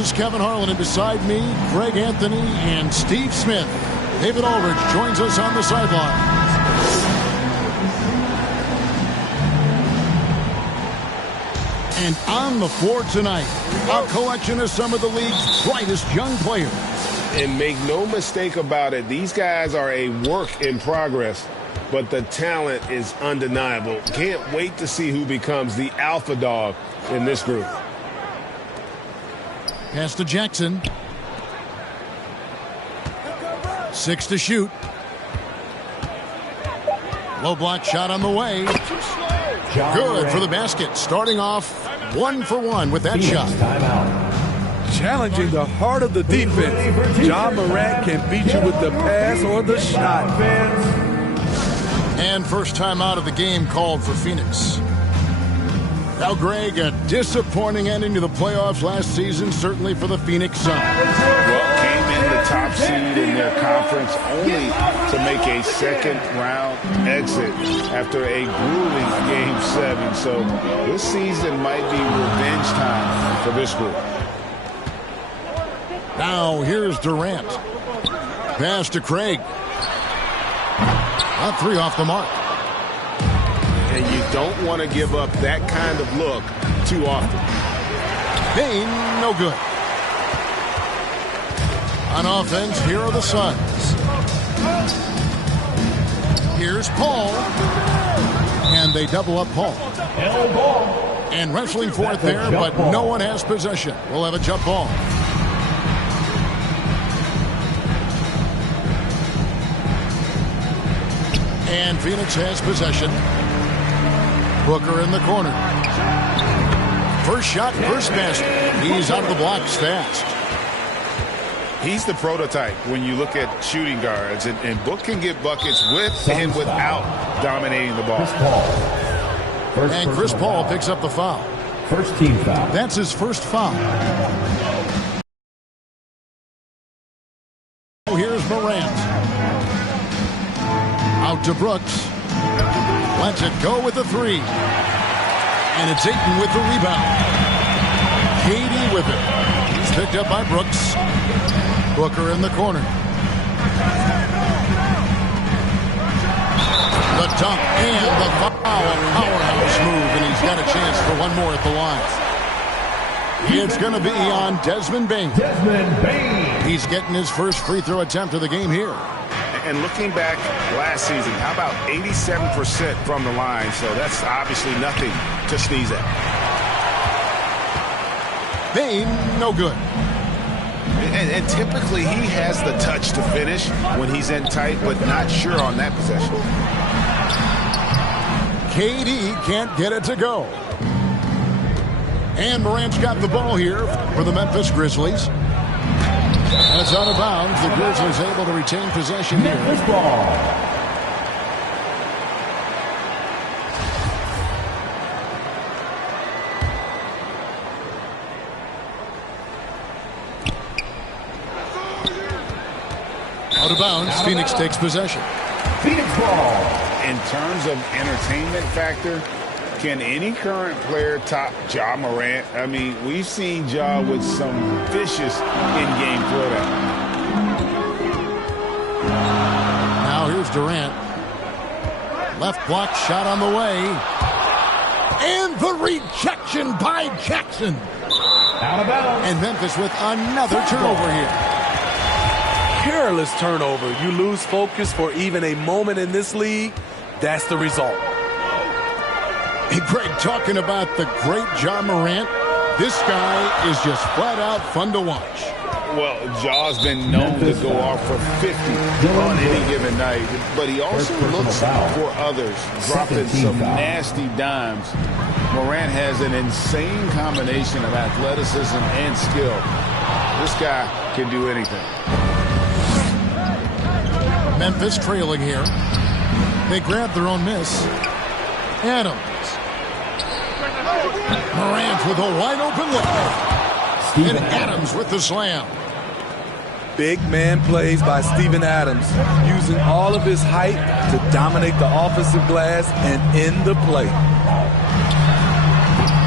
is Kevin Harlan, and beside me, Greg Anthony and Steve Smith. David Aldridge joins us on the sideline. And on the floor tonight, a collection of some of the league's brightest young players. And make no mistake about it, these guys are a work in progress, but the talent is undeniable. Can't wait to see who becomes the alpha dog in this group. Pass to Jackson. 6 to shoot. Low block shot on the way. Good for the basket. Starting off 1 for 1 with that shot. Challenging the heart of the defense. Ja Morant can beat you with the pass or the shot. And first time out of the game called for Phoenix. Now, Greg, a disappointing ending to the playoffs last season, certainly for the Phoenix Suns. Well, came in the top seed in their conference only to make a second-round exit after a grueling Game 7. So this season might be revenge time for this group. Now, here's Durant. Pass to Craig. Not 3 off the mark. And you don't want to give up that kind of look too often. Payne, no good. On offense, here are the Suns. Here's Paul. And they double up Paul. And wrestling for it there, but no one has possession. We'll have a jump ball. And Phoenix has possession. Booker in the corner. First shot, first basket. He's out of the blocks fast. He's the prototype when you look at shooting guards. And Book can get buckets with and without dominating the ball. And Chris Paul picks up the foul. First team foul. That's his first foul. Oh, here's Morant. Out to Brooks. Lets it go with the 3. And it's Ayton with the rebound. KD with it. He's picked up by Brooks. Booker in the corner. The dunk and the foul. Powerhouse move, and he's got a chance for one more at the line. It's going to be on Desmond Bane. He's getting his first free throw attempt of the game here. And looking back last season, how about 87% from the line? So that's obviously nothing to sneeze at. Bane, no good. And typically he has the touch to finish when he's in tight, but not sure on that possession. KD can't get it to go. And Morant's got the ball here for the Memphis Grizzlies. That's out of bounds. The Grizzlies able to retain possession here. Memphis ball. Out of bounds. Phoenix takes possession. Phoenix ball. In terms of entertainment factor, can any current player top Ja Morant? I mean, we've seen Ja with some vicious in-game throwdown. Now here's Durant. Left block shot on the way. And the rejection by Jackson. Out of bounds. And Memphis with another turnover here. Careless turnover. You lose focus for even a moment in this league. That's the result. Hey, Greg, talking about the great Ja Morant, this guy is just flat out fun to watch. Well, Ja's been known to go off for 50 on any given night, but he also looks for others, dropping some nasty dimes. Morant has an insane combination of athleticism and skill. This guy can do anything. Memphis trailing here. They grab their own miss. Adams. Morant with a wide open look. And Adams with the slam. Big man plays by Steven Adams, using all of his height to dominate the offensive glass and end the play.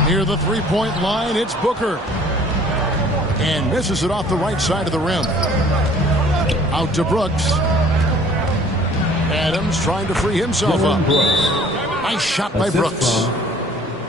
Near the three-point line, it's Booker. And misses it off the right side of the rim. Out to Brooks. Adams trying to free himself up. Nice shot by Brooks.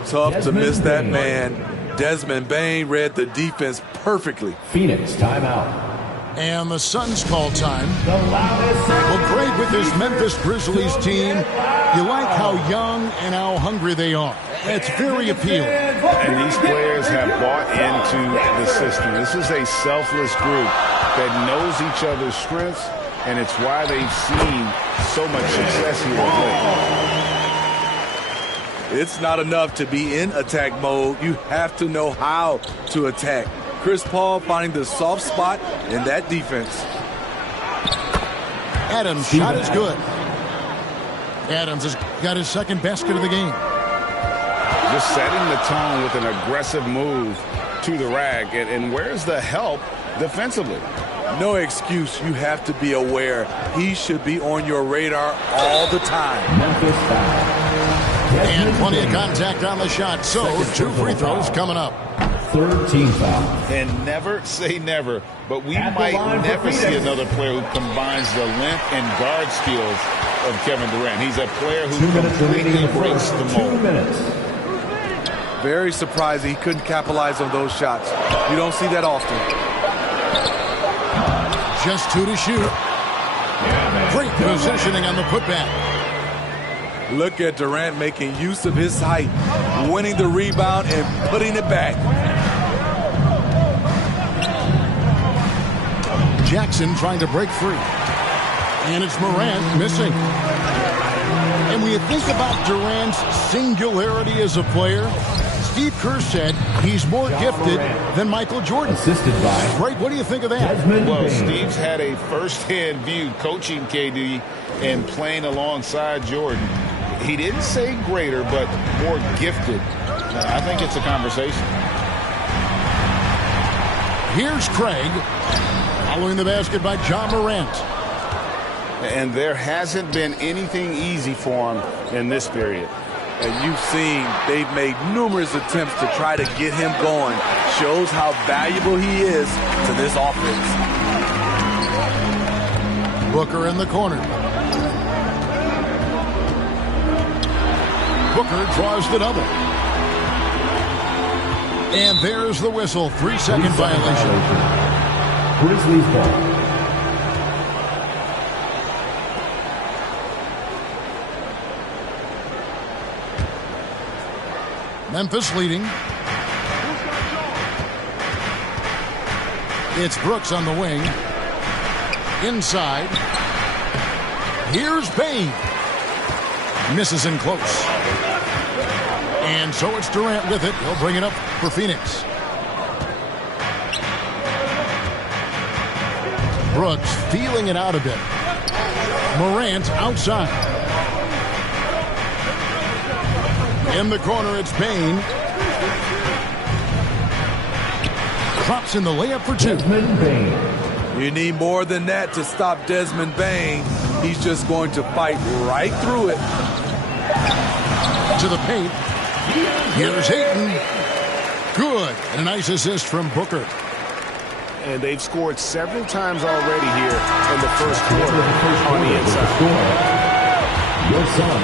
Tough to miss that man. Desmond Bane read the defense perfectly. Phoenix timeout. And the Suns call time. Well, Greg, with this Memphis Grizzlies team, you like how young and how hungry they are. It's very appealing. And these players have bought into the system. This is a selfless group that knows each other's strengths, and it's why they've seen so much success here lately. It's not enough to be in attack mode. You have to know how to attack. Chris Paul finding the soft spot in that defense. Adams' shot is good. Adams has got his second basket of the game. Just setting the tone with an aggressive move to the rack. And where's the help defensively? No excuse. You have to be aware. He should be on your radar all the time. Memphis foul. And plenty of contact on the shot. So, 2 free throws coming up. Third team foul. And never say never, but we might never see another player who combines the length and guard skills of Kevin Durant. He's a player who completely breaks the mold. 2 minutes. Very surprising he couldn't capitalize on those shots. You don't see that often. Just 2 to shoot. Great positioning on the putback. Look at Durant making use of his height, winning the rebound and putting it back. Jackson trying to break free. And it's Morant missing. And when you think about Durant's singularity as a player, Steve Kerr said he's more gifted than Michael Jordan. Assisted by. Great, what do you think of that? Well, Steve's had a first-hand view coaching KD and playing alongside Jordan. He didn't say greater, but more gifted. I think it's a conversation. Here's Craig. Following the basket by John Morant. And there hasn't been anything easy for him in this period. And you've seen they've made numerous attempts to try to get him going. Shows how valuable he is to this offense. Booker in the corner. Booker draws the double. And there's the whistle. 3-second violation. Grizzlies ball. Memphis leading. It's Brooks on the wing. Inside. Here's Bane. Misses in close. And so it's Durant with it. He'll bring it up for Phoenix. Brooks feeling it out a bit. Morant outside. In the corner, it's Bane. Drops in the layup for 2. Desmond Bane. You need more than that to stop Desmond Bane. He's just going to fight right through it. To the paint. Here's Ayton. Good. And a nice assist from Booker. And they've scored several times already here in the first quarter on the inside. Your son.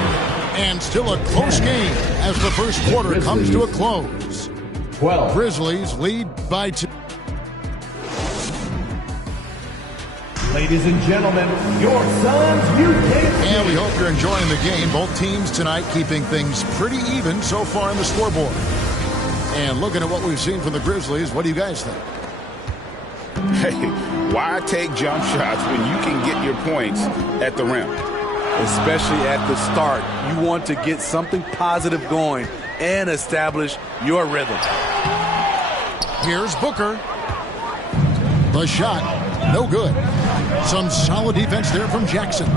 And still a close game as the first quarter comes to a close. 12. Grizzlies lead by 2. Ladies and gentlemen, your Suns UK. And we hope you're enjoying the game. Both teams tonight keeping things pretty even so far on the scoreboard. And looking at what we've seen from the Grizzlies, what do you guys think? Hey, why take jump shots when you can get your points at the rim? Especially at the start. You want to get something positive going and establish your rhythm. Here's Booker. The shot, no good. Some solid defense there from Jackson.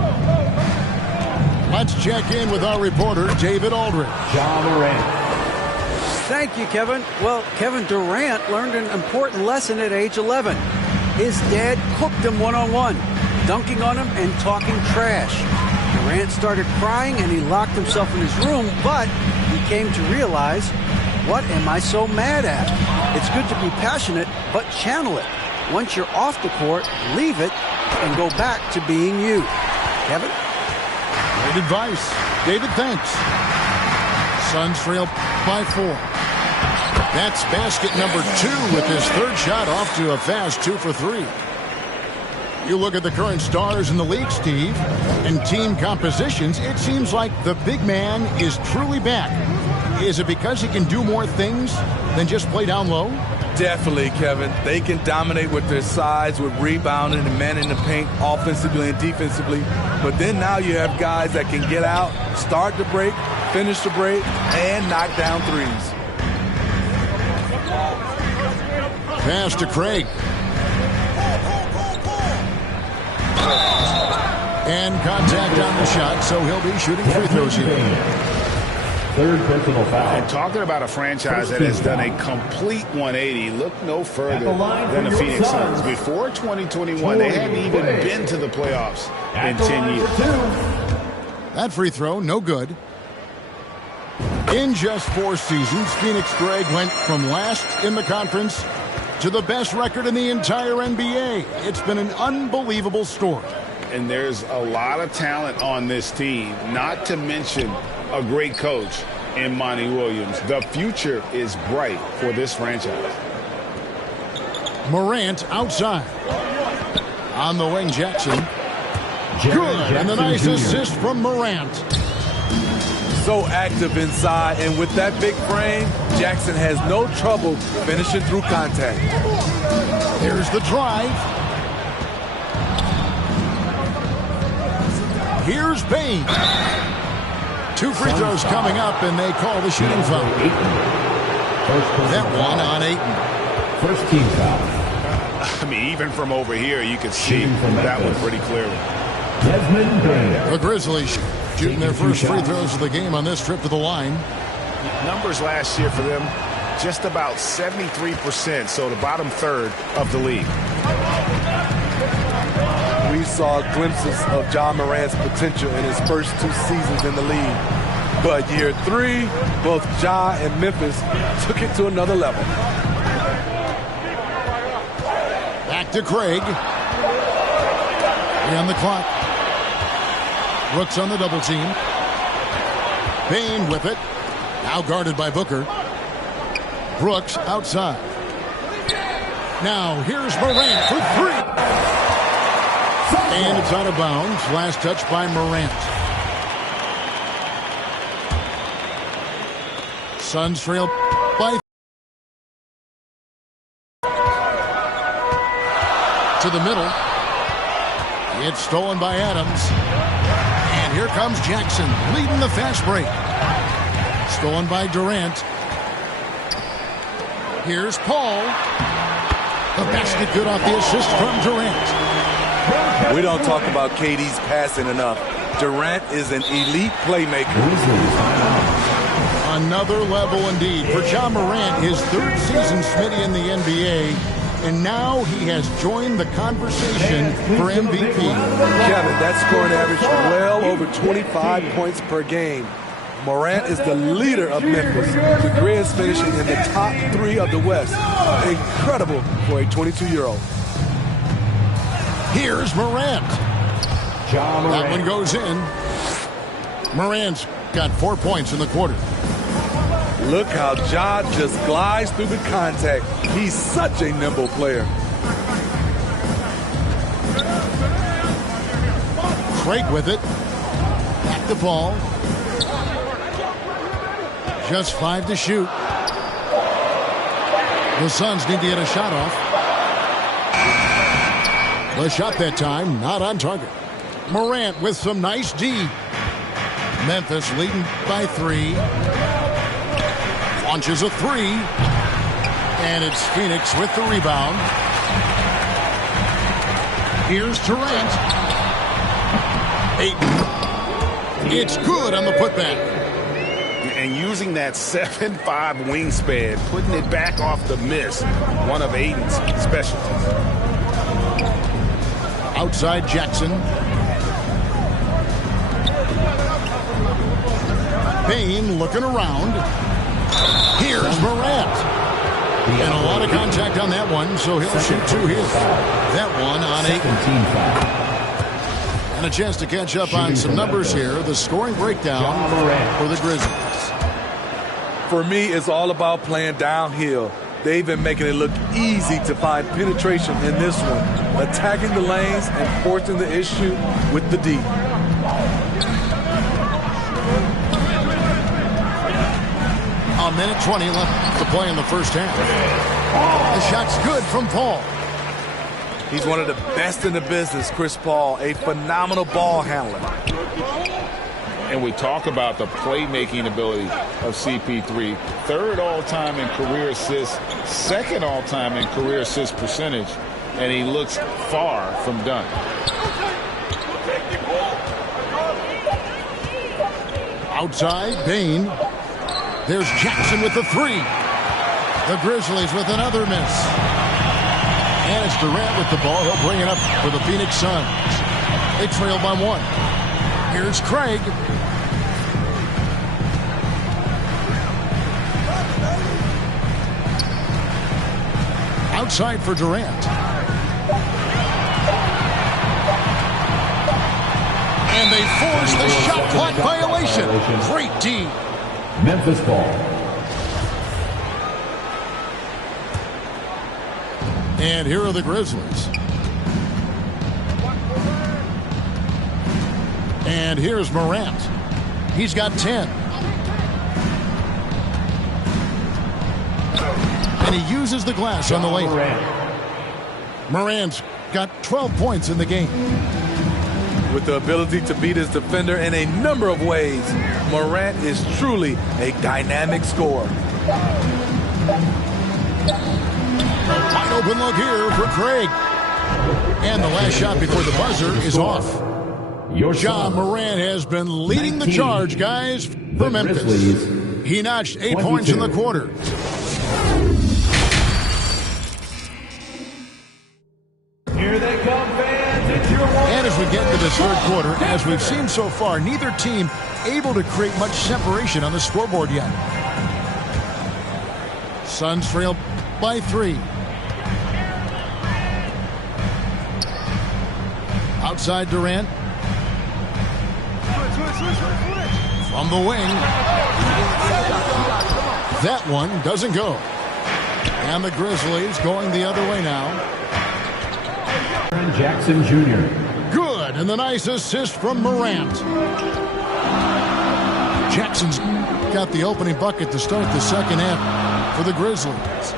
Let's check in with our reporter, David Aldridge. John Morant. Thank you, Kevin. Well, Kevin Durant learned an important lesson at age 11. His dad cooked him one-on-one, dunking on him and talking trash. Durant started crying and he locked himself in his room, but he came to realize, what am I so mad at? It's good to be passionate, but channel it. Once you're off the court, leave it and go back to being you. Kevin? Great advice. David, thanks. Suns trail by 4. That's basket number 2 with his third shot off to a fast 2 for 3. You look at the current stars in the league, Steve, and team compositions, it seems like the big man is truly back. Is it because he can do more things than just play down low? Definitely, Kevin. They can dominate with their size, with rebounding and manning the paint offensively and defensively. But then now you have guys that can get out, start the break, finish the break, and knock down threes. Pass to Craig. And contact on the shot, so he'll be shooting free throws here. Third personal foul. And talking about a franchise that has done a complete 180, look no further than the Phoenix Suns. Before 2021, they hadn't even been to the playoffs in 10 years. That free throw, no good. In just 4 seasons, Phoenix, Greg, went from last in the conference to the best record in the entire NBA. It's been an unbelievable story. And there's a lot of talent on this team, not to mention a great coach in Monty Williams. The future is bright for this franchise. Morant outside. On the wing, Jackson. Good, and a nice assist from Morant. So active inside, and with that big frame, Jackson has no trouble finishing through contact. Here's the drive. Here's Bane. 2 free throws coming up, and they call the shooting foul. That one on Ayton. First team foul. I mean, even from over here, you can see that one pretty clearly. Desmond Bane. The Grizzlies shooting their first free throws of the game on this trip to the line. Numbers last year for them, just about 73%, so the bottom third of the league. We saw glimpses of Ja Morant's potential in his first 2 seasons in the league. But year 3, both Ja and Memphis took it to another level. Back to Craig. 3 on the clock. Brooks on the double team. Bane with it. Now guarded by Booker. Brooks outside. Now here's Morant for 3. And it's out of bounds. Last touch by Morant. Suns trail by to the middle. It's stolen by Adams. And here comes Jackson leading the fast break. Stolen by Durant. Here's Paul. The basket good off the assist from Durant. We don't talk about KD's passing enough. Durant is an elite playmaker. Another level indeed for Ja Morant, his 3rd season, Smitty, in the NBA. And now he has joined the conversation for MVP. Kevin, that scoring average well over 25 points per game. Morant is the leader of Memphis. The Grizz finishing in the top 3 of the West. Incredible for a 22-year-old. Here's Morant. That one goes in. Morant's got 4 points in the quarter. Look how Ja just glides through the contact. He's such a nimble player. Craig with it. Back the ball. Just 5 to shoot. The Suns need to get a shot off. The shot that time, not on target. Morant with some nice D. Memphis leading by 3. Launches a 3. And it's Phoenix with the rebound. Here's Durant. Ayton. It's good on the putback. And using that 7'5" wingspan, putting it back off the miss, one of Ayton's specialties. Outside Jackson. Bane looking around. Here's Morant. And a lot of contact on that one, so he'll shoot 2 here. That one on 8. And a chance to catch up on some numbers here. The scoring breakdown for the Grizzlies. For me, it's all about playing downhill. They've been making it look easy to find penetration in this one, attacking the lanes and forcing the issue with the D. A minute 20 left to play in the first half. The shot's good from Paul. He's one of the best in the business, Chris Paul, a phenomenal ball handler. And we talk about the playmaking ability of CP3. 3rd all-time in career assists, 2nd all-time in career assist percentage, and he looks far from done. Outside, Bane. There's Jackson with the 3. The Grizzlies with another miss. And it's Durant with the ball. He'll bring it up for the Phoenix Suns. They trail by 1. Here's Craig. Outside for Durant. And they force the shot clock violation. Great D. Memphis ball. And here are the Grizzlies. And here's Morant. He's got 10. And he uses the glass on the lane. Morant's got 12 points in the game. With the ability to beat his defender in a number of ways, Morant is truly a dynamic scorer. Wide open look here for Craig. And the last shot before the buzzer is off. Ja Morant has been leading the charge, guys, for Memphis. He notched 8 points in the quarter. Here they come, fans. It's your And as we get into this 3rd quarter, as we've seen so far, neither team able to create much separation on the scoreboard yet. Suns trail by 3. Outside Durant. From the wing. That one doesn't go. And the Grizzlies going the other way now. Jackson Jr. Good, and the nice assist from Morant. Jackson's got the opening bucket to start the second half for the Grizzlies.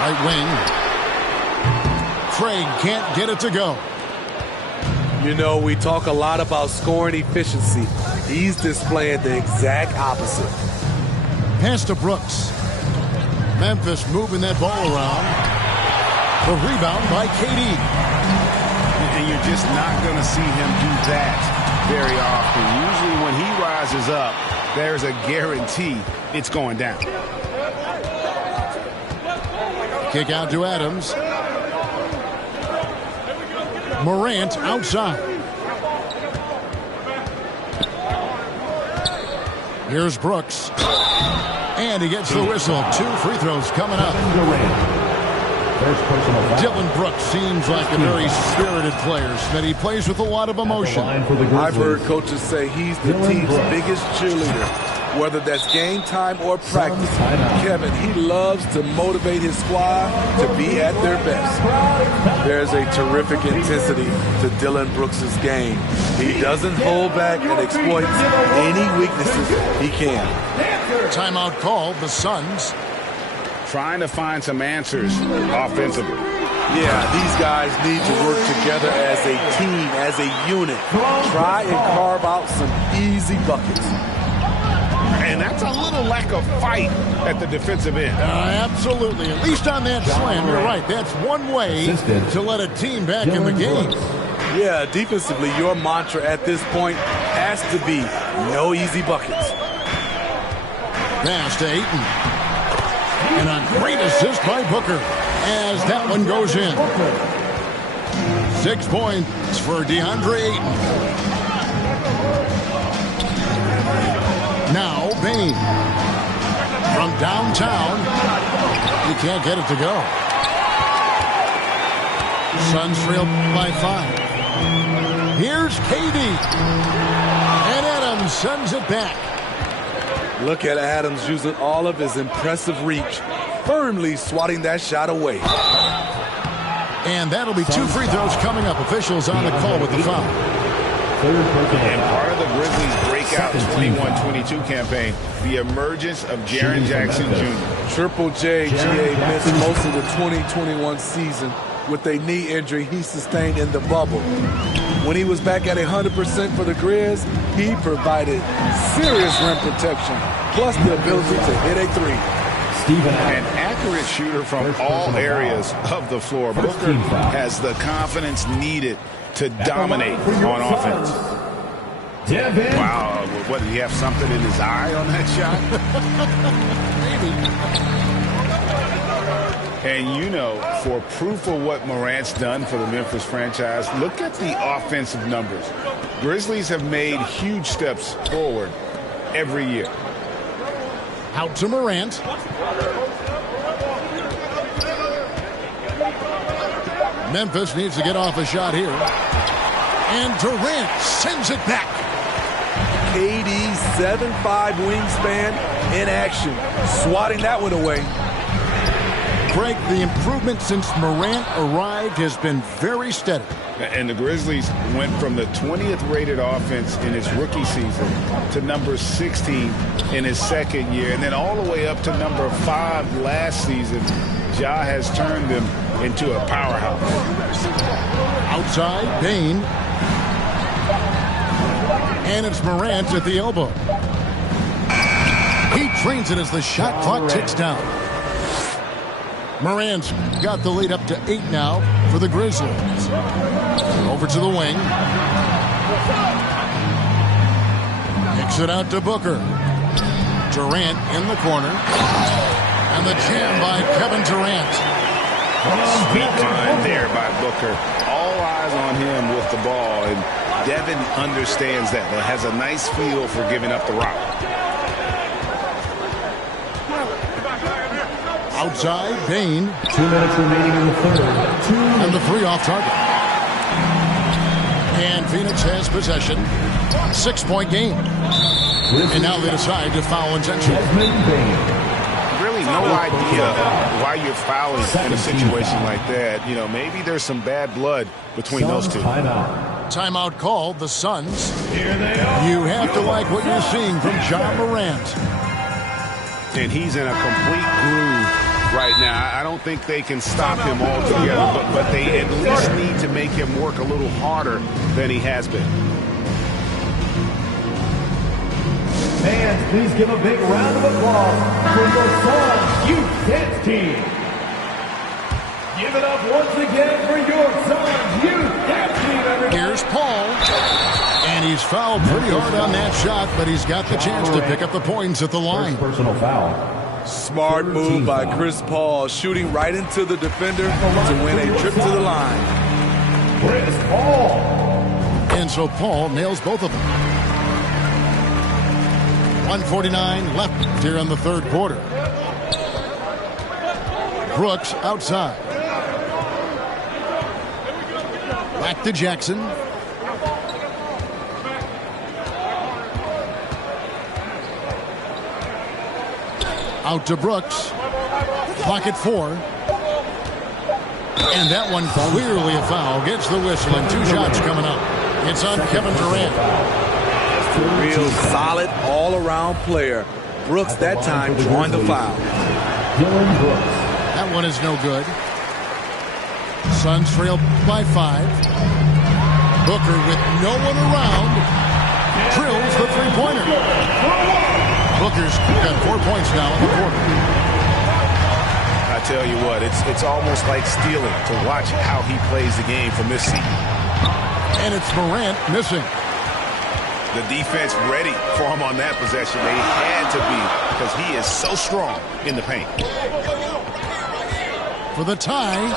Right wing. Craig can't get it to go. You know, we talk a lot about scoring efficiency. He's displaying the exact opposite. Pass to Brooks. Memphis moving that ball around. The rebound by KD. And you're just not going to see him do that very often. Usually when he rises up, there's a guarantee it's going down. Kick out to Adams. Morant outside. Here's Brooks. And he gets the whistle. 2 free throws coming up. First personal foul. Dylan Brooks seems like a very spirited player, that he plays with a lot of emotion. I've heard coaches say he's the team's biggest cheerleader, whether that's game time or practice. Kevin, he loves to motivate his squad to be at their best. There's a terrific intensity to Dylan Brooks' game. He doesn't hold back and exploits any weaknesses he can. Timeout called, the Suns. Trying to find some answers offensively. Yeah, these guys need to work together as a team, as a unit. Try and carve out some easy buckets. And that's a little lack of fight at the defensive end. Absolutely. At least on that slam, you're right. That's one way to let a team back in the game. Yeah, defensively, your mantra at this point has to be no easy buckets. Pass to Ayton. And a great assist by Booker as that one goes in. 6 points for DeAndre Ayton. Now Bane. From downtown, he can't get it to go. Suns trail by 5. Here's KD. And Adams sends it back. Look at Adams using all of his impressive reach, firmly swatting that shot away. And that'll be 2 free throws coming up. Officials on the call with the foul. And part of the Grizzlies' breakout 21-22 campaign, the emergence of Jaren Jackson Jr. Triple J, GA missed most of the 2021 season with a knee injury he sustained in the bubble. When he was back at 100% for the Grizz, he provided serious rim protection, plus the ability to hit a 3. An accurate shooter from all areas of the floor. Booker has the confidence needed to dominate on offense. Wow, what, did he have something in his eye on that shot? Maybe. And you know, for proof of what Morant's done for the Memphis franchise, look at the offensive numbers. Grizzlies have made huge steps forward every year. Out to Morant. Memphis needs to get off a shot here. And Durant sends it back. KD's 7'5" wingspan in action, swatting that one away. Greg, the improvement since Morant arrived has been very steady. And the Grizzlies went from the 20th rated offense in his rookie season to number 16 in his second year, and then all the way up to number 5 last season. Ja has turned them into a powerhouse. Outside, Bane. And it's Morant at the elbow. He trains it as the shot clock ticks down. Morant's got the lead up to 8 now for the Grizzlies. Over to the wing. Kicks it out to Booker. Durant in the corner. And the jam by Kevin Durant. Sweet find there by Booker. All eyes on him with the ball, and Devin understands that. He has a nice feel for giving up the rock. Outside, Bane. 2 minutes remaining in the third. And the 3 off target. And Phoenix has possession. 6-point game. And now they decide to foul intentionally. Really no idea why you're fouling in a situation like that. You know, maybe there's some bad blood between those two. Timeout called, the Suns. You have to like what you're seeing from Ja Morant. And he's in a complete groove right now. I don't think they can stop him altogether, but they at least need to make him work a little harder than he has been. Fans, please give a big round of applause for your Suns Youth Dance Team. Give it up once again for your Suns Youth Dance Team, everybody. Here's Paul. And he's fouled pretty hard on that shot, but he's got the chance to pick up the points at the line. Personal foul. Smart move by Chris Paul, shooting right into the defender to win a trip to the line. Chris Paul. And so Paul nails both of them. 1:49 left here in the third quarter. Brooks outside. Back to Jackson. Out to Brooks. Pocket 4. And that one clearly a foul. Gets the whistle and 2 shots coming up. It's on Kevin Durant. Real solid all-around player. Brooks that time drawing the foul. Dylan Brooks. That one is no good. Suns trail by 5. Booker with no one around. Drills the 3-pointer. Booker's got 4 points now in the quarter. I tell you what, it's almost like stealing to watch how he plays the game from this seat. And it's Morant missing. The defense ready for him on that possession. They had to be, because he is so strong in the paint. For the tie,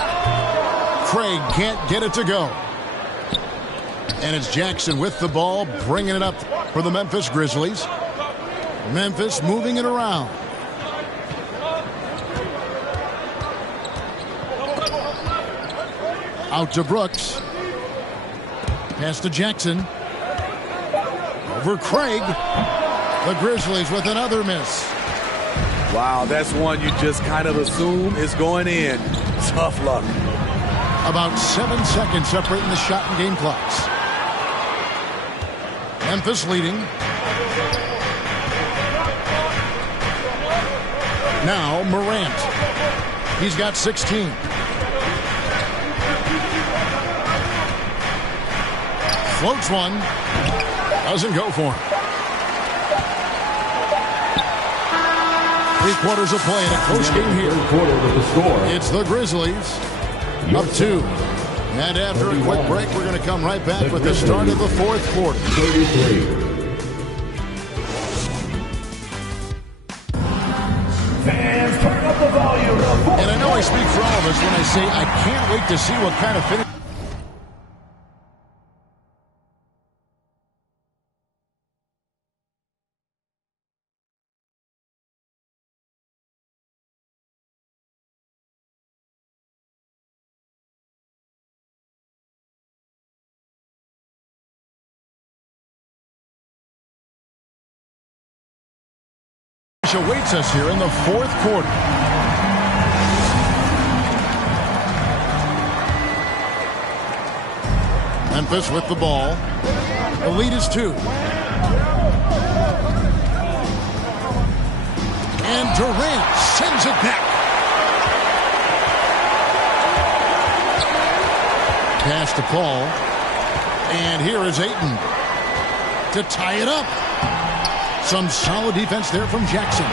Craig can't get it to go. And it's Jackson with the ball, bringing it up for the Memphis Grizzlies. Memphis moving it around. Out to Brooks. Pass to Jackson. Over Craig. The Grizzlies with another miss. Wow, that's one you just kind of assume is going in. Tough luck. About 7 seconds separating the shot and game clocks. Memphis leading. Now Morant. He's got 16. Floats one. Doesn't go for him. 3 quarters of play in a close game here. It's the Grizzlies up 2. And after a quick break, we're going to come right back with the start of the 4th quarter. 33. Fans, turn up the volume. And I know I speak for all of us when I say I can't wait to see what kind of finish. Awaits us here in the 4th quarter. Memphis with the ball. The lead is 2. And Durant sends it back. Pass to Paul. And here is Ayton to tie it up. Some solid defense there from Jackson.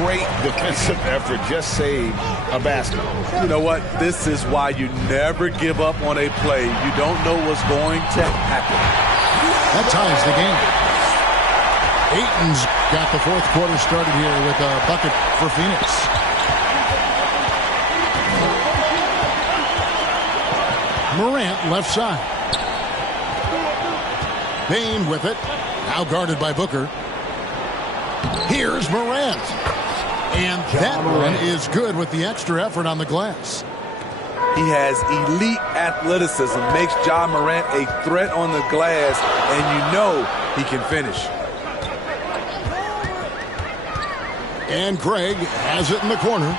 Great defensive effort. Just saved a basket. You know what? This is why you never give up on a play. You don't know what's going to happen. That ties the game. Ayton's got the 4th quarter started here with a bucket for Phoenix. Morant left side. Bane with it. Now guarded by Booker. Here's Morant. And that one is good with the extra effort on the glass. He has elite athleticism, makes Ja Morant a threat on the glass, and you know he can finish. And Craig has it in the corner.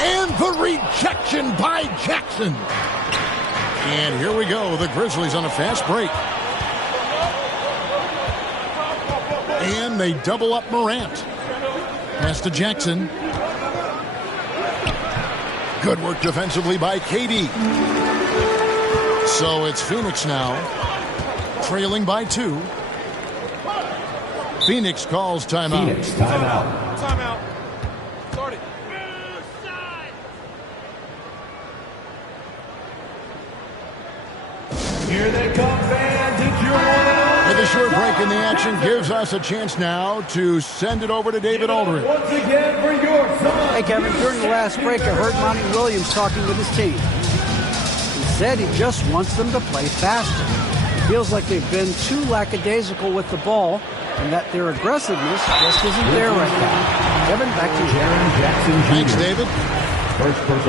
And the rejection by Jackson. And here we go. The Grizzlies on a fast break. And they double up Morant. Pass to Jackson. Good work defensively by KD. So it's Phoenix now, trailing by 2. Phoenix calls timeout. Phoenix timeout. Timeout. Start it. Here they come, fans. It's your one. With a short break in the action gives us a chance now to send it over to David Aldridge. Once again for your son. Hey, Kevin, during the last break, I heard Monty Williams talking with his team. He said he just wants them to play faster. It feels like they've been too lackadaisical with the ball and that their aggressiveness just isn't there right now. Kevin, back to you. Jaren Jackson Jr. Thanks, David.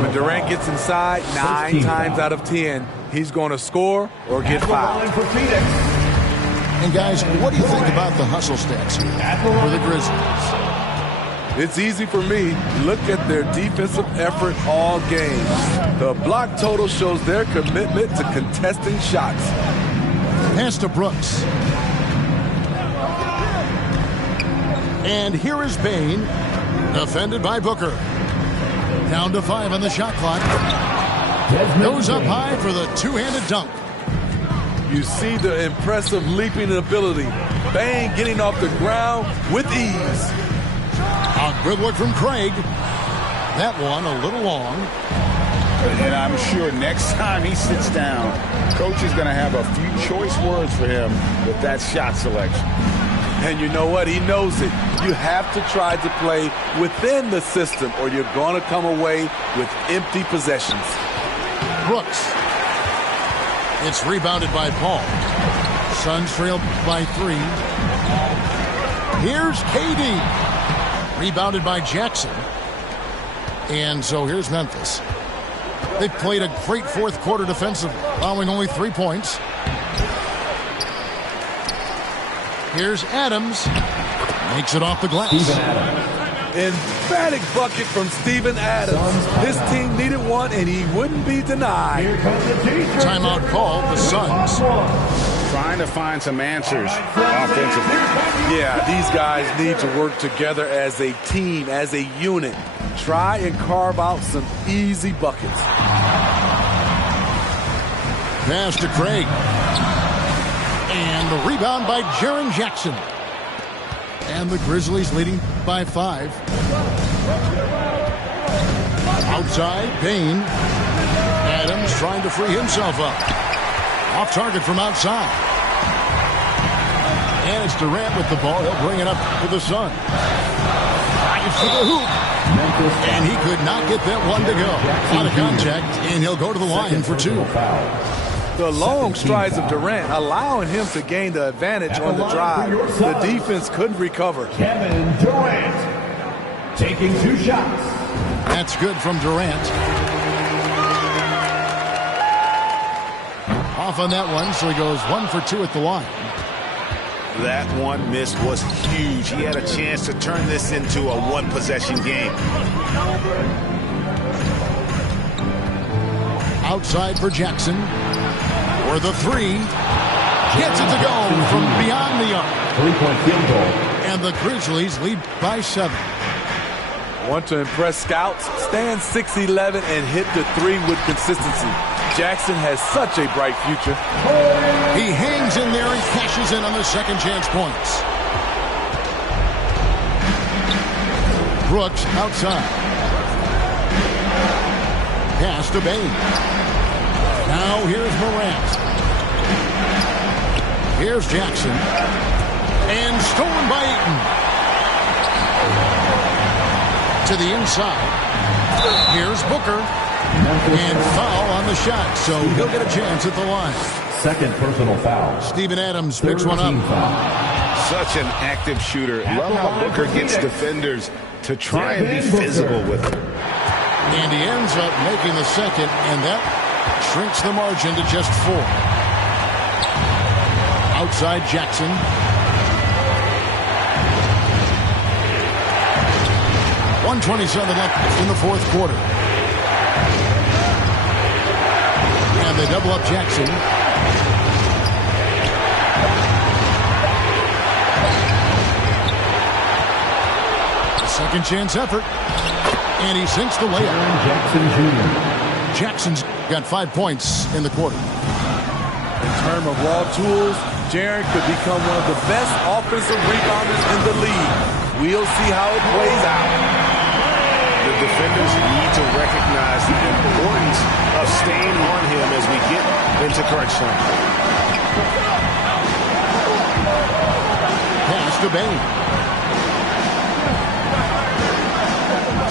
When Durant gets inside, 9 times out of 10, he's going to score or get fouled. For Phoenix. And guys, what do you think about the hustle stats here for the Grizzlies? It's easy for me. Look at their defensive effort all game. The block total shows their commitment to contesting shots. Pass to Brooks. And here is Bane, defended by Booker. Down to 5 on the shot clock. Goes up high for the two-handed dunk. You see the impressive leaping ability. Bane getting off the ground with ease. A good look from Craig. That one a little long. And I'm sure next time he sits down, coach is going to have a few choice words for him with that shot selection. And you know what? He knows it. You have to try to play within the system or you're going to come away with empty possessions. Brooks. It's rebounded by Paul. Suns trail by 3. Here's KD. Rebounded by Jackson. And so here's Memphis. They played a great fourth quarter defensive, allowing only 3 points. Here's Adams. Makes it off the glass. Emphatic bucket from Steven Adams. His team needed one, and he wouldn't be denied. Timeout called the Suns. Trying to find some answers offensively. Yeah, these guys need to work together as a team, as a unit. Try and carve out some easy buckets. Pass to Craig. And the rebound by Jaren Jackson. And the Grizzlies leading by 5. Outside, Payne. Adams trying to free himself up. Off target from outside. And it's Durant with the ball. He'll bring it up to the Sun. Drives to the hoop. And he could not get that one to go. Out of contact, and he'll go to the line for 2. The long strides of Durant allowing him to gain the advantage on the drive. The defense couldn't recover. Kevin Durant taking 2 shots. That's good from Durant. Off on that one, so he goes 1 for 2 at the line. That one missed was huge. He had a chance to turn this into a one-possession game. Outside for Jackson. For the 3. Gets it to go from beyond the arc. 3-point field goal. And the Grizzlies lead by 7. Want to impress scouts? Stand 6'11" and hit the 3 with consistency. Jackson has such a bright future. He hangs in there and cashes in on the second chance points. Brooks outside. Pass to Bane. Now here's Morant. Here's Jackson. And stolen by Ayton. To the inside. Here's Booker. And foul on the shot, so he'll get a chance at the line. Second personal foul. Steven Adams picks one up. Such an active shooter. Love how Booker gets defenders to try and be physical with him. And he ends up making the second, and that shrinks the margin to just 4. Outside Jackson. .127 left in the fourth quarter. And they double up Jackson. Second chance effort. And he sinks the layup. Jackson Jr. Jackson's got 5 points in the quarter. In terms of raw tools, Jaren could become one of the best offensive rebounders in the league. We'll see how it plays out. The defenders need to recognize the importance of staying on him as we get into crunch time. Pass to Bane.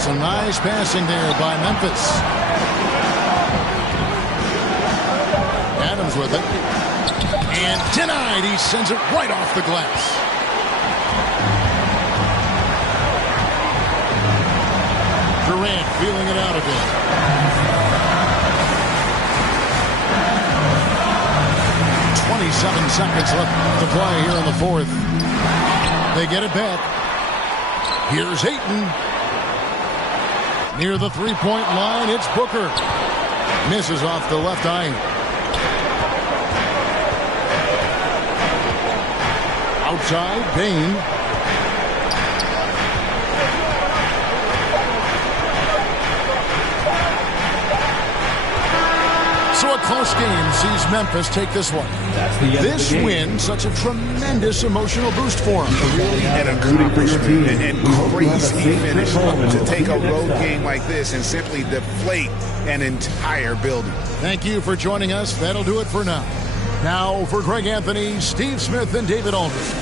Some nice passing there by Memphis. Adams with it. And denied. He sends it right off the glass. Durant feeling it out a bit. .27 seconds left to play here in the fourth. They get it back. Here's Ayton. Near the three-point line, it's Booker. Misses off the left eye. Outside, Payne. So a close game sees Memphis take this one. This win, such a tremendous emotional boost for them. Really an accomplishment and crazy finish to take a road game like this and simply deflate an entire building. Thank you for joining us. That'll do it for now. Now for Greg Anthony, Steve Smith, and David Aldridge.